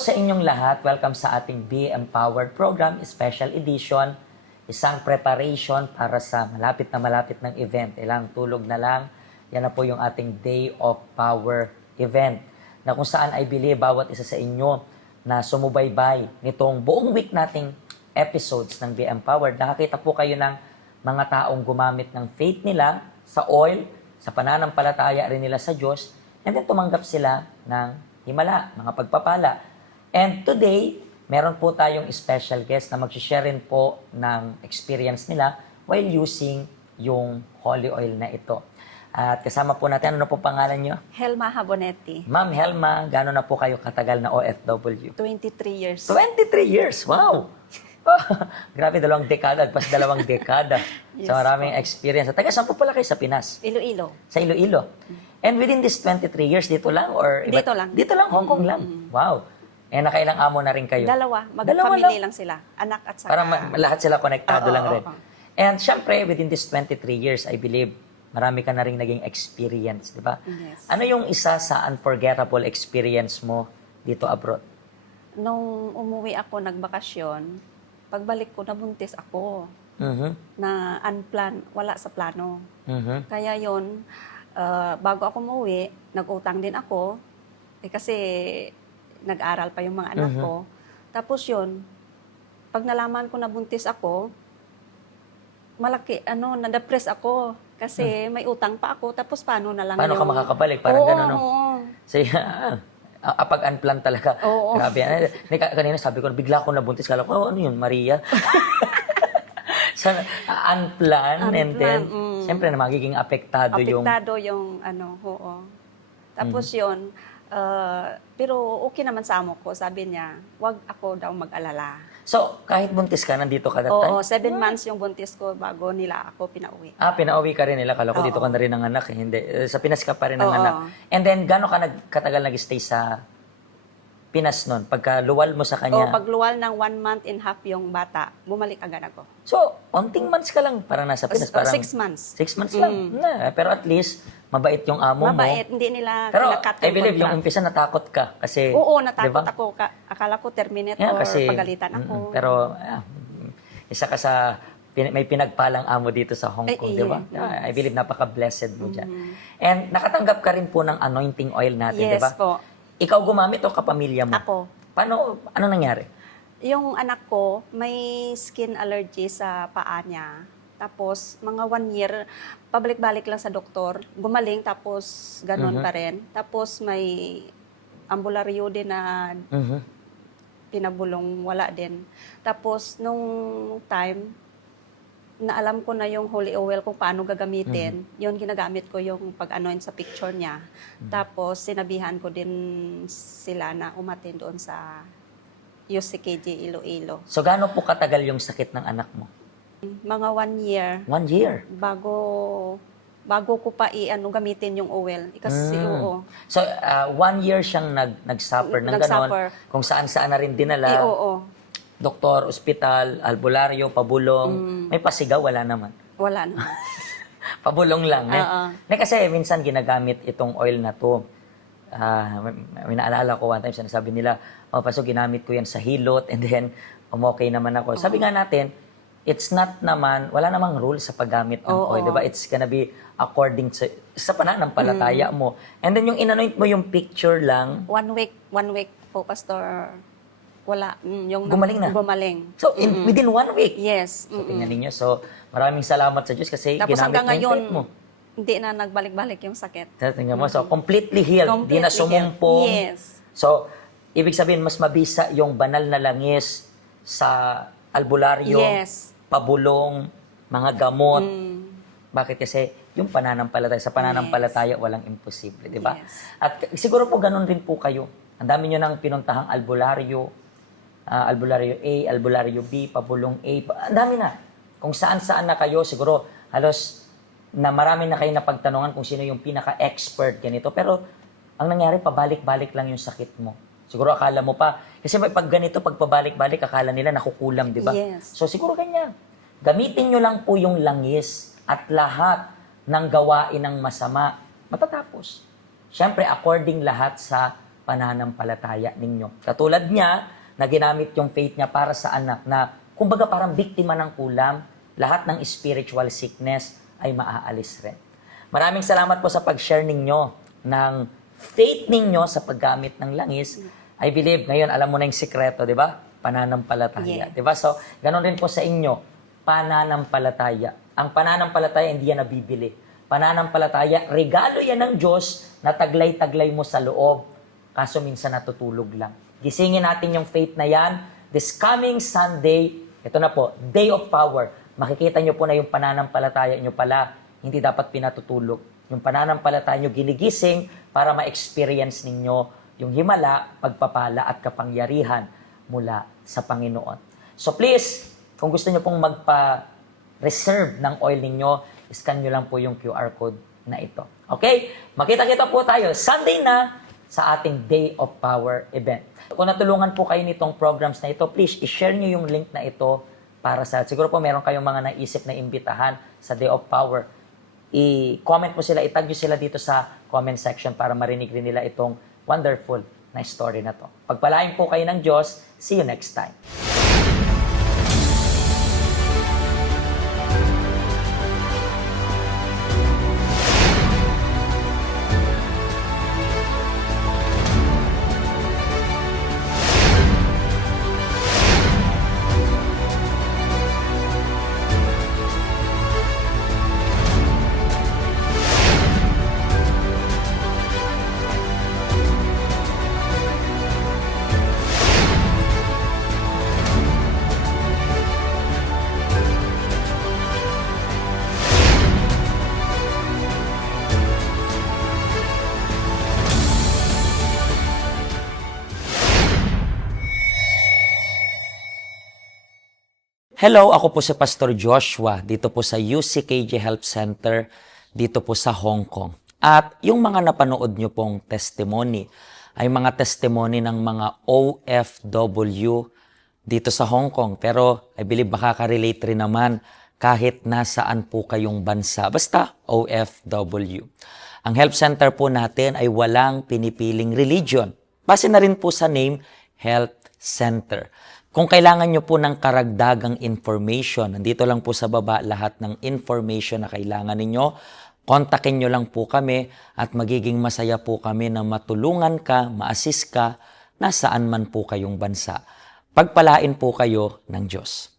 sa inyong lahat. Welcome sa ating Be Empowered program, special edition. Isang preparation para sa malapit ng event. Ilang tulog na lang. Yan na po yung ating Day of Power event. Na kung saan I believe bawat isa sa inyo na sumubaybay nitong buong week nating episodes ng Be Empowered. Nakakita po kayo ng mga taong gumamit ng faith nila sa oil, sa pananampalataya rin nila sa Diyos, and then tumanggap sila ng himala, mga pagpapala. And today, meron po tayong special guest na mag-share rin po ng experience nila while using yung holy oil na ito. At kasama po natin, ano po pangalan nyo? Helma Habonetti. Ma'am Helma, gano'n na po kayo katagal na OFW? 23 years. 23 years! Wow! Grabe, 2 dekada, pas 2 dekada. Yes, So maraming experience. At taga saan po pala kayo sa Pinas? Iloilo. Sa Iloilo. And within this 23 years, dito lang? Or iba? Dito lang. Dito lang, Hong Kong lang. Wow. Eh, nakailang amo na rin kayo? Dalawa. Dalawa Mag-family lang sila. Anak at saka... Para lahat sila konektado Oo, lang rin. oo. And syempre, within this 23 years, I believe, marami ka na rin naging experience, di ba? Yes. Ano yung isa sa unforgettable experience mo dito abroad? Nung umuwi ako, nagbakasyon, pagbalik ko, nabuntis ako na unplanned, wala sa plano. Kaya yon bago ako umuwi, nag-utang din ako. Kasi nag-aral pa yung mga anak ko. Tapos yun, pag nalaman ko na buntis ako, malaki, na-depress ako. Kasi may utang pa ako, tapos paano na lang Paano yung... ka makakabalik? Parang gano'n, no? Oo. So, pag unplanned talaga. Oo. Grabe. Kanina sabi ko, bigla ko nabuntis. Kala ko, ano yun, Maria? So, unplanned, and then, siyempre na magiging apektado yung... Apektado yung oo. Tapos yun, pero okay naman sa amo ko. Sabi niya, wag ako daw mag-alala. So, kahit buntis ka, nandito ka that time? Oo, 7 months yung buntis ko bago nila ako pinauwi. Pinauwi ka rin nila. Kala ko Oo. dito ka na rin ng anak. Hindi. Sa Pinas ka pa rin ng Oo. anak. And then, gano'n ka katagal nag-stay sa Pinas nun? Pagka luwal mo sa O kanya? pagluwal ng 1 month and half yung bata, bumalik agad ako. So, onting months ka lang para nasa Pinas. Parang 6 months. 6 months lang. Pero at least, mabait yung amo mo. Mabait, hindi nila Pero kinakat I believe yung contract. umpisa natakot ka. Kasi, Oo, natakot diba? ako. Akala ko terminate Yeah, or kasi, pagalitan ako. Pero, isa ka sa may pinagpalang amo dito sa Hong Kong, di ba? Yes. I believe napaka-blessed mo dyan. And nakatanggap ka rin po ng anointing oil natin, di Yes ba? po. Ikaw gumamit o kapamilya mo? Ako. Ano nangyari? Yung anak ko, may skin allergy sa paa niya. Tapos, mga 1 year, pabalik-balik lang sa doktor. Gumaling, tapos ganun pa rin. Tapos, may ambularyo din na pinabulong, wala din. Tapos, nung time, naalam ko na yung holy oil kung paano gagamitin. Yun, ginagamit ko yung pag-anoint sa picture niya. Tapos, sinabihan ko din sila na umatin doon sa UCKJ Iloilo. So, gaano po katagal yung sakit ng anak mo? Mga 1 year 1 year. bago ko pa gamitin yung oil. Kasi oo. So, 1 year siyang nag-suffer ng Nag-suffer. ganon. Kung saan-saan na rin dinala. Oo. Doktor, ospital, albularyo, pabulong. May pasigaw, wala naman. Wala na. Pabulong lang. Oo. Kasi minsan ginagamit itong oil na to. May naalala ko one time, sinasabi nila, paso ginamit ko yan sa hilot and then okay naman ako. Sabi nga natin, it's not naman, wala namang rule sa paggamit ng oil, di ba? It's gonna be according sa pananampalataya mo. And then yung inanoint mo yung picture lang, 1 week po, Pastor. Wala. Yung Gumaling na? Gumaling. so within 1 week. Yes. So tingnan ninyo. So maraming salamat sa Diyos kasi Tapos ginamit hanggang mo yung ngayon, faith mo. hindi na nagbalik-balik yung sakit. So, tingnan mo. So completely healed. Di na Completely sumumpong. healed. Yes. So, ibig sabihin, mas mabisa yung banal na langis sa albularyo, Yes. pabulong, mga gamot. Bakit? Kasi yung pananampalataya, sa pananampalataya, walang imposible, di ba? Yes. At siguro po ganun rin po kayo. Ang dami nyo nang pinuntahang albularyo, albularyo A, albularyo B, pabulong A. Ang dami na. Kung saan-saan na kayo, siguro halos na marami na kayo napagtanungan kung sino yung pinaka-expert ganito. Pero ang nangyari, pabalik-balik lang yung sakit mo. Siguro akala mo pa, kasi pag ganito, pag pabalik-balik, akala nila nakukulam, di ba? Yes. So siguro ganyan. Gamitin nyo lang po yung langis at lahat ng gawain ng masama matatapos. Siyempre, according lahat sa pananampalataya ninyo. Katulad niya, na ginamit yung faith niya para sa anak na, kumbaga parang biktima ng kulam, lahat ng spiritual sickness ay maaalis rin. Maraming salamat po sa pag-share ninyo ng faith ninyo sa paggamit ng langis. I believe, ngayon alam mo na yung sikreto, di ba? Pananampalataya. Yeah. Di ba? So, ganun rin po sa inyo, pananampalataya. Ang pananampalataya, hindi yan nabibili. Pananampalataya, regalo yan ng Diyos na taglay-taglay mo sa loob. Kaso minsan natutulog lang. Gisingin natin yung faith na yan. This coming Sunday, ito na po, Day of Power. Makikita nyo po na yung pananampalataya nyo pala, hindi dapat pinatutulog. Yung pananampalataya nyo ginigising para ma-experience ninyo yung himala, pagpapala at kapangyarihan mula sa Panginoon. So please, kung gusto nyo pong magpa-reserve ng oil ninyo, scan nyo lang po yung QR code na ito. Okay? Makita-kita po tayo Sunday na sa ating Day of Power event. Kung natulungan po kayo nitong programs na ito, please, i-share nyo yung link na ito para sa, siguro po meron kayong mga naisip na imbitahan sa Day of Power. I-comment mo sila, itag nyo sila dito sa comment section para marinig rin nila itong wonderful na story na to. Pagpalain po kayo ng Diyos. See you next time. Hello, ako po si Pastor Joshua dito po sa UCKJ Health Center dito po sa Hong Kong. At yung mga napanood nyo pong testimony ay mga testimony ng mga OFW dito sa Hong Kong. Pero I believe makaka-relate rin naman kahit nasaan po kayong bansa. Basta OFW. Ang health center po natin ay walang pinipiling religion. Base na rin po sa name, Health Center. Kung kailangan nyo po ng karagdagang information, nandito lang po sa baba lahat ng information na kailangan ninyo. Kontakin nyo lang po kami at magiging masaya po kami na matulungan ka, ma-assist ka, nasaan man po kayong bansa. Pagpalain po kayo ng Diyos.